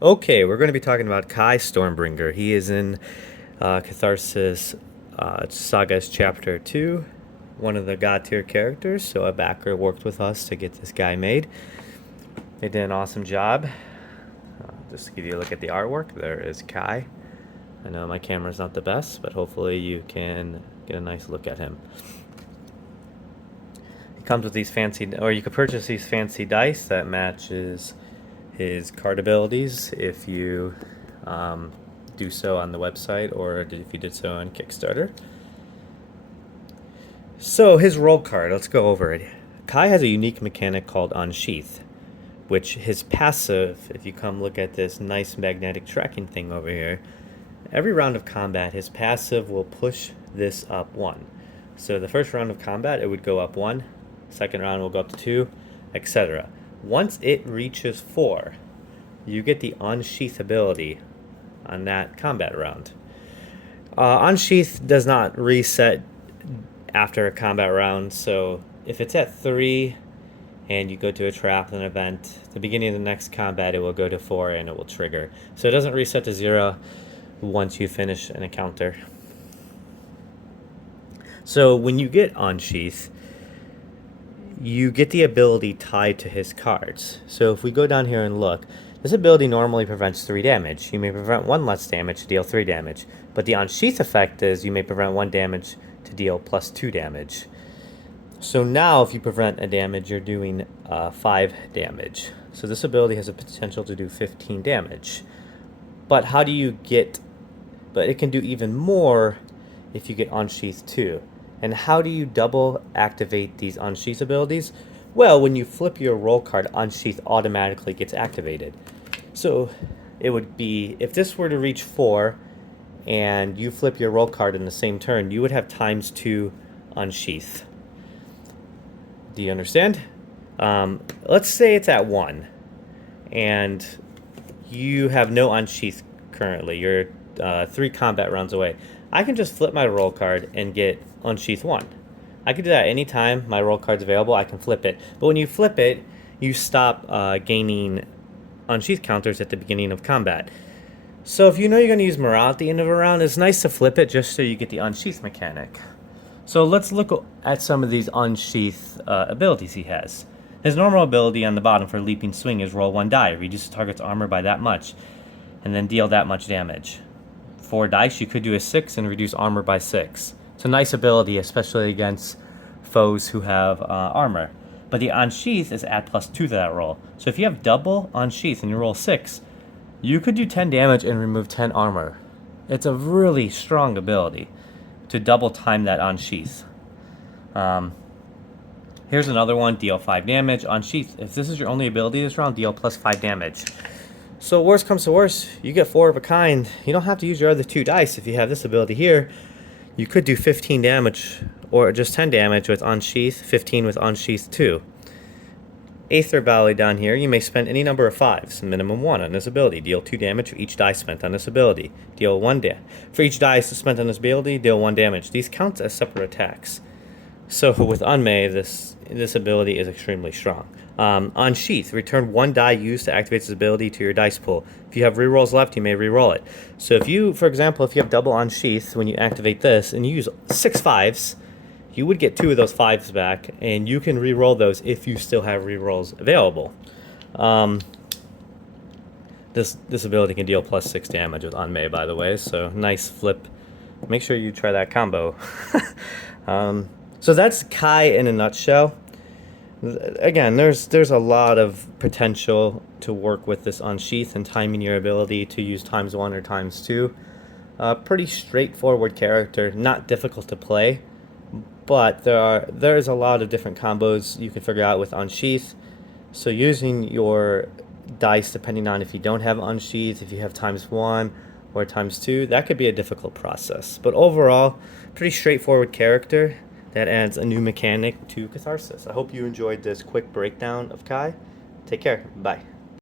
Okay, we're going to be talking about Kai Stormbringer. He is in Catharsis Sagas Chapter 2, one of the God tier characters. So a backer worked with us to get this guy made. They did an awesome job. Just to give you a look at the artwork, there is Kai. I know my camera's not the best, but hopefully you can get a nice look at him. He comes with these fancy, or you could purchase these fancy dice that matches his card abilities if you do so on the website or if you did so on Kickstarter. So his roll card, let's go over it. Kai has a unique mechanic called Unsheath, which his passive, if you come look at this nice magnetic tracking thing over here, every round of combat his passive will push this up 1. So the first round of combat it would go up 1, second round will go up to 2, etc. Once it reaches 4, you get the Unsheath ability on that combat round. Unsheath does not reset after a combat round, so if it's at 3 and you go to a trap, an event, the beginning of the next combat it will go to 4 and it will trigger. So it doesn't reset to 0 once you finish an encounter. So when you get Unsheath, you get the ability tied to his cards. So if we go down here and look, this ability normally prevents 3 damage. You may prevent 1 less damage to deal 3 damage. But the Unsheath effect is you may prevent 1 damage to deal plus 2 damage. So now if you prevent a damage, you're doing 5 damage. So this ability has a potential to do 15 damage. But how do you get... But it can do even more if you get Unsheath too. And how do you double activate these Unsheath abilities? Well, when you flip your roll card, Unsheath automatically gets activated. So it would be, if this were to reach 4 and you flip your roll card in the same turn, you would have ×2 Unsheath. Do you understand? Let's say it's at 1 and you have no Unsheath currently. You're 3 combat rounds away. I can just flip my roll card and get Unsheath 1. I can do that anytime my roll card's available. I can flip it. But when you flip it, you stop gaining Unsheath counters at the beginning of combat. So if you know you're going to use morale at the end of a round, it's nice to flip it just so you get the Unsheath mechanic. So let's look at some of these Unsheath abilities he has. His normal ability on the bottom for Leaping Swing is roll 1 die, reduce the target's armor by that much, and then deal that much damage. 4 dice, you could do a 6 and reduce armor by 6. It's a nice ability, especially against foes who have armor. But the Unsheath is at +2 to that roll. So if you have double Unsheath and you roll 6, you could do 10 damage and remove 10 armor. It's a really strong ability to double time that Unsheath. Here's another one, deal 5 damage. Unsheath, if this is your only ability this round, deal +5 damage. So worst comes to worst, you get 4 of a kind. You don't have to use your other 2 dice if you have this ability here. You could do 15 damage, or just 10 damage with Unsheath, 15 with Unsheath 2. Aether Valley down here, you may spend any number of 5s, minimum 1 on this ability. Deal 2 damage for each die spent on this ability. Deal 1 damage. For each die spent on this ability, deal 1 damage. These count as separate attacks. So with Unmay, this ability is extremely strong. Unsheath, return 1 die used to activate this ability to your dice pool. If you have rerolls left, you may reroll it. So if you, for example, if you have double Unsheath when you activate this and you use 6 5s, you would get 2 of those 5s back, and you can reroll those if you still have rerolls available. This ability can deal +6 damage with Unmay, by the way, so nice flip. Make sure you try that combo. So that's Kai in a nutshell. Again, there's a lot of potential to work with this Unsheath and timing your ability to use ×1 or ×2. Pretty straightforward character, not difficult to play, but there's a lot of different combos you can figure out with Unsheath. So using your dice, depending on if you don't have Unsheath, if you have ×1 or ×2, that could be a difficult process. But overall, pretty straightforward character that adds a new mechanic to Catharsis. I hope you enjoyed this quick breakdown of Kai. Take care. Bye.